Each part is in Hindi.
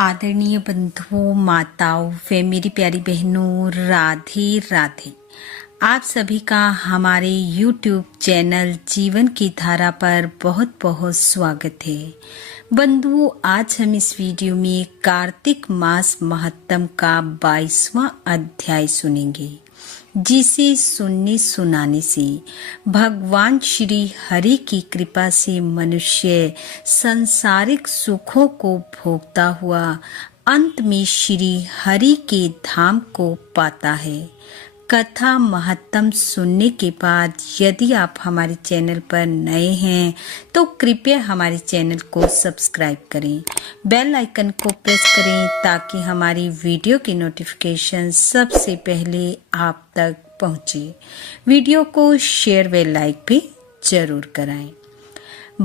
आदरणीय बंधुओं, माताओं व मेरी प्यारी बहनों, राधे राधे। आप सभी का हमारे YouTube चैनल जीवन की धारा पर बहुत बहुत स्वागत है। बंधुओं, आज हम इस वीडियो में कार्तिक मास महत्तम का 22वां अध्याय सुनेंगे, जिसे सुनने सुनाने से भगवान श्री हरि की कृपा से मनुष्य सांसारिक सुखों को भोगता हुआ अंत में श्री हरि के धाम को पाता है। कथा महत्तम सुनने के बाद यदि आप हमारे चैनल पर नए हैं तो कृपया हमारे चैनल को सब्सक्राइब करें, बेल आइकन को प्रेस करें ताकि हमारी वीडियो की नोटिफिकेशन सबसे पहले आप तक पहुंचे। वीडियो को शेयर व लाइक भी जरूर कराएं।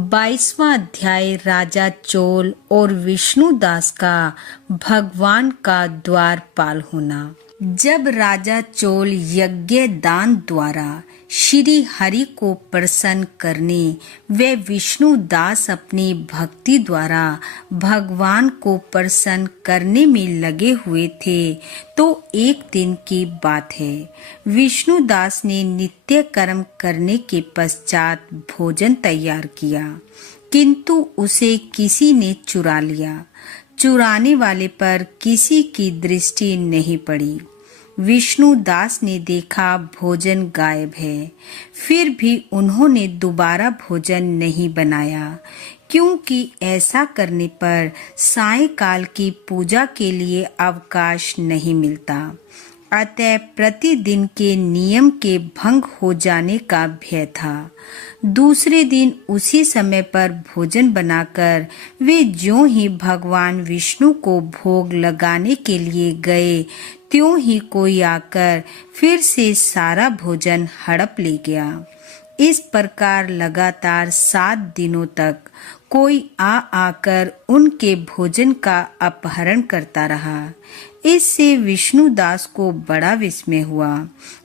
22वां अध्याय राजा चोल और विष्णुदास का भगवान का द्वारपाल होना। जब राजा चोल यज्ञ दान द्वारा श्री हरि को प्रसन्न करने व विष्णुदास अपनी भक्ति द्वारा भगवान को प्रसन्न करने में लगे हुए थे, तो एक दिन की बात है। विष्णुदास ने नित्य कर्म करने के पश्चात भोजन तैयार किया, किंतु उसे किसी ने चुरा लिया। चुराने वाले पर किसी की दृष्टि नहीं पड़ी। विष्णुदास ने देखा भोजन गायब है, फिर भी उन्होंने दोबारा भोजन नहीं बनाया, क्योंकि ऐसा करने पर सायंकाल की पूजा के लिए अवकाश नहीं मिलता। अतः प्रतिदिन के नियम के भंग हो जाने का भय था। दूसरे दिन उसी समय पर भोजन बनाकर वे ज्यों ही भगवान विष्णु को भोग लगाने के लिए गए, त्यों ही कोई आकर फिर से सारा भोजन हड़प ले गया। इस प्रकार लगातार 7 दिनों तक कोई आकर उनके भोजन का अपहरण करता रहा। इससे विष्णुदास को बड़ा विस्मय हुआ।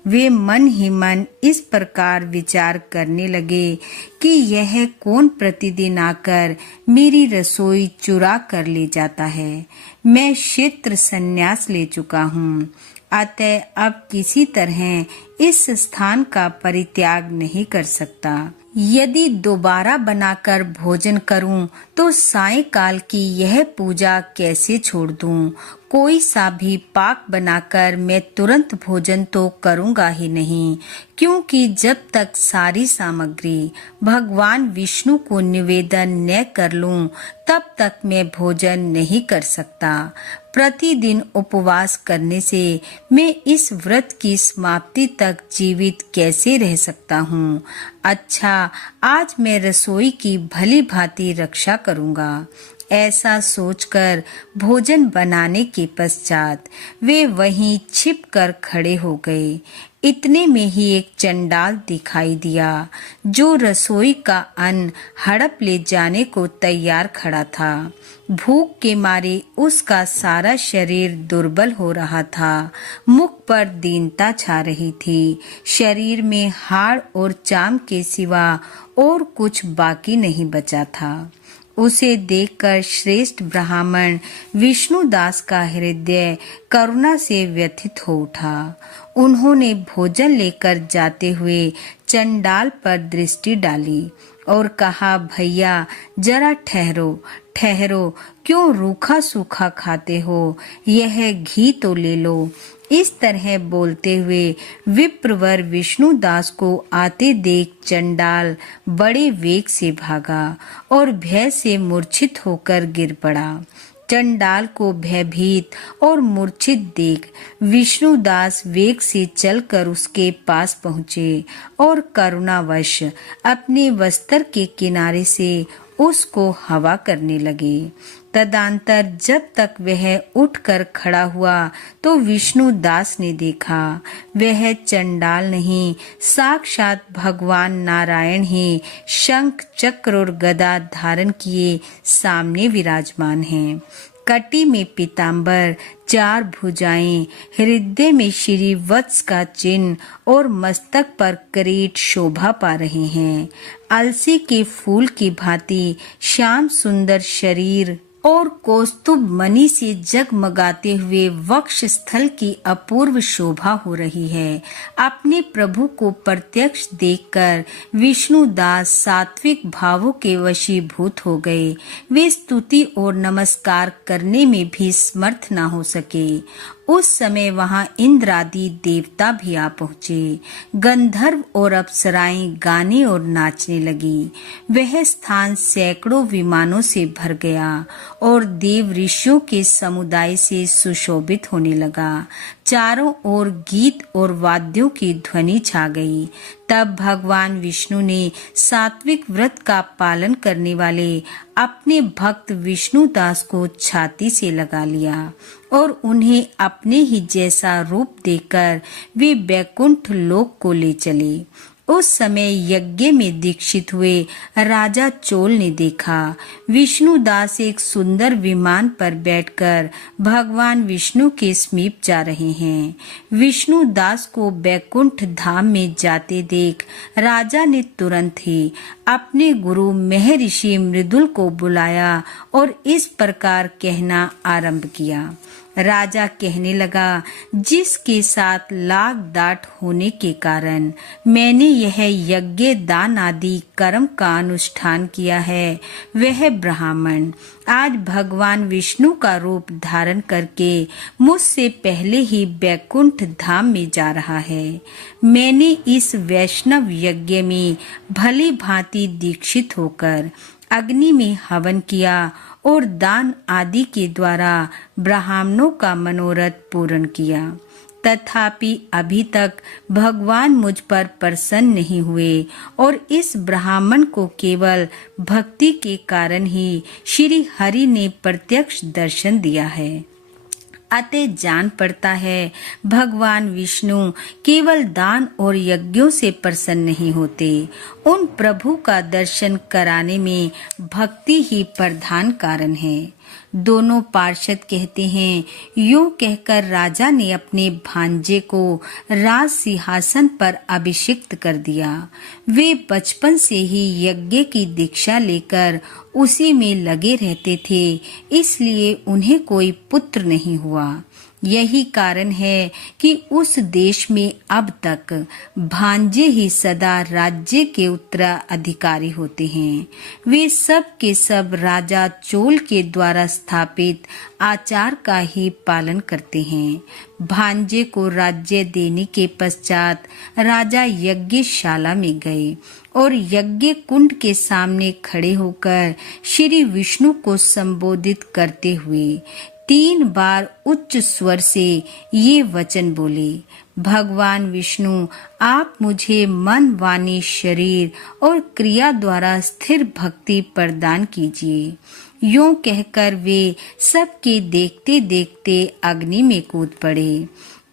वे मन ही मन इस प्रकार विचार करने लगे कि यह कौन प्रतिदिन आकर मेरी रसोई चुरा कर ले जाता है। मैं क्षेत्र संन्यास ले चुका हूँ, अतः अब किसी तरह इस स्थान का परित्याग नहीं कर सकता। यदि दोबारा बनाकर भोजन करूं तो सायंकाल की यह पूजा कैसे छोड़ दूं। कोई सा भी पाक बनाकर मैं तुरंत भोजन तो करूंगा ही नहीं, क्योंकि जब तक सारी सामग्री भगवान विष्णु को निवेदन न कर लूं तब तक मैं भोजन नहीं कर सकता। प्रतिदिन उपवास करने से मैं इस व्रत की समाप्ति तक जीवित कैसे रह सकता हूँ। अच्छा, आज मैं रसोई की भली भांति रक्षा करूँगा। ऐसा सोचकर भोजन बनाने के पश्चात वे वहीं छिपकर खड़े हो गए। इतने में ही एक चंडाल दिखाई दिया, जो रसोई का अन्न हड़प ले जाने को तैयार खड़ा था। भूख के मारे उसका सारा शरीर दुर्बल हो रहा था। मुख पर दीनता छा रही थी। शरीर में हाड़ और चाम के सिवा और कुछ बाकी नहीं बचा था। उसे देखकर श्रेष्ठ ब्राह्मण विष्णुदास का हृदय करुणा से व्यथित हो उठा। उन्होंने भोजन लेकर जाते हुए चंडाल पर दृष्टि डाली और कहा, भैया जरा ठहरो ठहरो, क्यों रूखा सूखा खाते हो, यह घी तो ले लो। इस तरह बोलते हुए विप्रवर विष्णुदास को आते देख चंडाल बड़े वेग से भागा और भय से मूर्छित होकर गिर पड़ा। चंडाल को भयभीत और मूर्छित देख विष्णुदास वेग से चलकर उसके पास पहुँचे और करुणावश अपने वस्त्र के किनारे से उसको हवा करने लगे। तदंतर जब तक वह उठकर खड़ा हुआ तो विष्णुदास ने देखा वह चंडाल नहीं, साक्षात भगवान नारायण ही शंख चक्र और गदा धारण किए सामने विराजमान हैं। कटी में पीतांबर, 4 भुजाएं, हृदय में श्री वत्स का चिन्ह और मस्तक पर किरीट शोभा पा रहे हैं। अलसी के फूल की भांति श्याम सुंदर शरीर और कौस्तुभ मणि से जगमगाते हुए वक्ष स्थल की अपूर्व शोभा हो रही है। अपने प्रभु को प्रत्यक्ष देखकर विष्णुदास सात्विक भावों के वशीभूत हो गए। वे स्तुति और नमस्कार करने में भी समर्थ न हो सके। उस समय वहां इंद्र आदि देवता भी आ पहुंचे। गंधर्व और अप्सराएं गाने और नाचने लगी। वह स्थान सैकड़ों विमानों से भर गया और देव ऋषियों के समुदाय से सुशोभित होने लगा। चारों ओर गीत और वाद्यों की ध्वनि छा गई। तब भगवान विष्णु ने सात्विक व्रत का पालन करने वाले अपने भक्त विष्णुदास को छाती से लगा लिया और उन्हें अपने ही जैसा रूप देकर वे बैकुंठ लोक को ले चले। उस समय यज्ञ में दीक्षित हुए राजा चोल ने देखा विष्णुदास एक सुंदर विमान पर बैठकर भगवान विष्णु के समीप जा रहे हैं। विष्णुदास को बैकुंठ धाम में जाते देख राजा ने तुरंत ही अपने गुरु महर्षि मृदुल को बुलाया और इस प्रकार कहना आरंभ किया। राजा कहने लगा, जिसके साथ लाग डांट होने के कारण मैंने यह यज्ञ दान आदि कर्म का अनुष्ठान किया है, वह ब्राह्मण आज भगवान विष्णु का रूप धारण करके मुझसे पहले ही बैकुंठ धाम में जा रहा है। मैंने इस वैष्णव यज्ञ में भली भांति दीक्षित होकर अग्नि में हवन किया और दान आदि के द्वारा ब्राह्मणों का मनोरथ पूर्ण किया। तथापि अभी तक भगवान मुझ पर प्रसन्न नहीं हुए और इस ब्राह्मण को केवल भक्ति के कारण ही श्री हरि ने प्रत्यक्ष दर्शन दिया है। अतः जान पड़ता है भगवान विष्णु केवल दान और यज्ञों से प्रसन्न नहीं होते। उन प्रभु का दर्शन कराने में भक्ति ही प्रधान कारण है। दोनों पार्षद कहते हैं, यूं कहकर राजा ने अपने भांजे को राज सिंहासन पर अभिषिक्त कर दिया। वे बचपन से ही यज्ञ की दीक्षा लेकर उसी में लगे रहते थे, इसलिए उन्हें कोई पुत्र नहीं हुआ। यही कारण है कि उस देश में अब तक भांजे ही सदा राज्य के उत्तराधिकारी होते हैं। वे सब के सब राजा चोल के द्वारा स्थापित आचार का ही पालन करते हैं। भांजे को राज्य देने के पश्चात राजा यज्ञशाला में गए और यज्ञ कुंड के सामने खड़े होकर श्री विष्णु को संबोधित करते हुए 3 बार उच्च स्वर से ये वचन बोले, भगवान विष्णु आप मुझे मन वाणी शरीर और क्रिया द्वारा स्थिर भक्ति प्रदान कीजिए। यूं कहकर वे सबके देखते देखते अग्नि में कूद पड़े।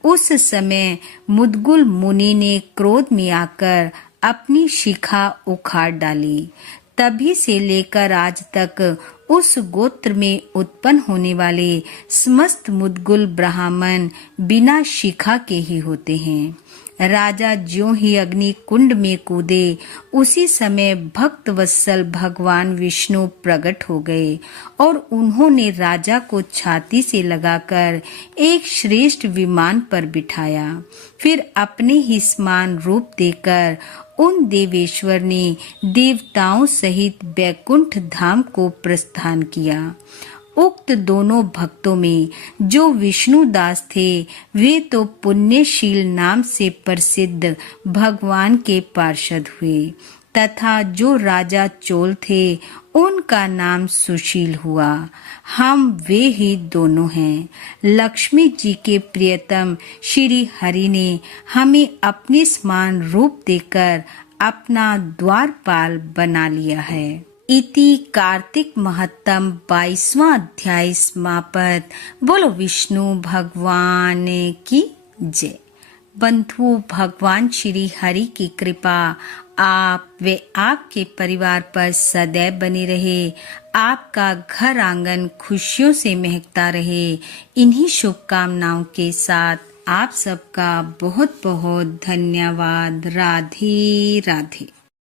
उस समय मुद्गल मुनि ने क्रोध में आकर अपनी शिखा उखाड़ डाली। तभी से लेकर आज तक उस गोत्र में उत्पन्न होने वाले समस्त मुद्गल ब्राह्मण बिना शिखा के ही होते हैं। राजा ज्यों ही अग्नि कुंड में कूदे, उसी समय भक्त वत्सल भगवान विष्णु प्रकट हो गए और उन्होंने राजा को छाती से लगाकर एक श्रेष्ठ विमान पर बिठाया। फिर अपने ही समान रूप देकर उन देवेश्वर ने देवताओं सहित बैकुंठ धाम को प्रस्थान किया। उक्त दोनों भक्तों में जो विष्णुदास थे, वे तो पुण्यशील नाम से प्रसिद्ध भगवान के पार्षद हुए, तथा जो राजा चोल थे उनका नाम सुशील हुआ। हम वे ही दोनों हैं। लक्ष्मी जी के प्रियतम श्री हरि ने हमें अपने समान रूप देकर अपना द्वारपाल बना लिया है। इति कार्तिक महत्तम 22वां अध्याय समाप्त। बोलो विष्णु भगवान की जय। बंधु, भगवान श्री हरि की कृपा आप व आपके परिवार पर सदैव बनी रहे। आपका घर आंगन खुशियों से महकता रहे। इन्हीं शुभकामनाओं के साथ आप सबका बहुत बहुत धन्यवाद। राधे राधे।